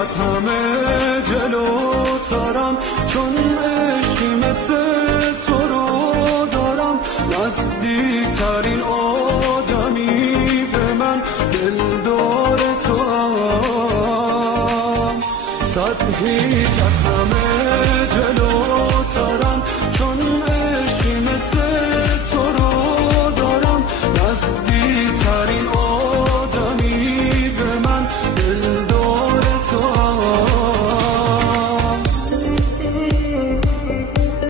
از همه جلوترم، چون عشقی مثل تو رو دارم. نزدیکترین آدمی به من دلدار تو هم، صد هیچ از همه جلو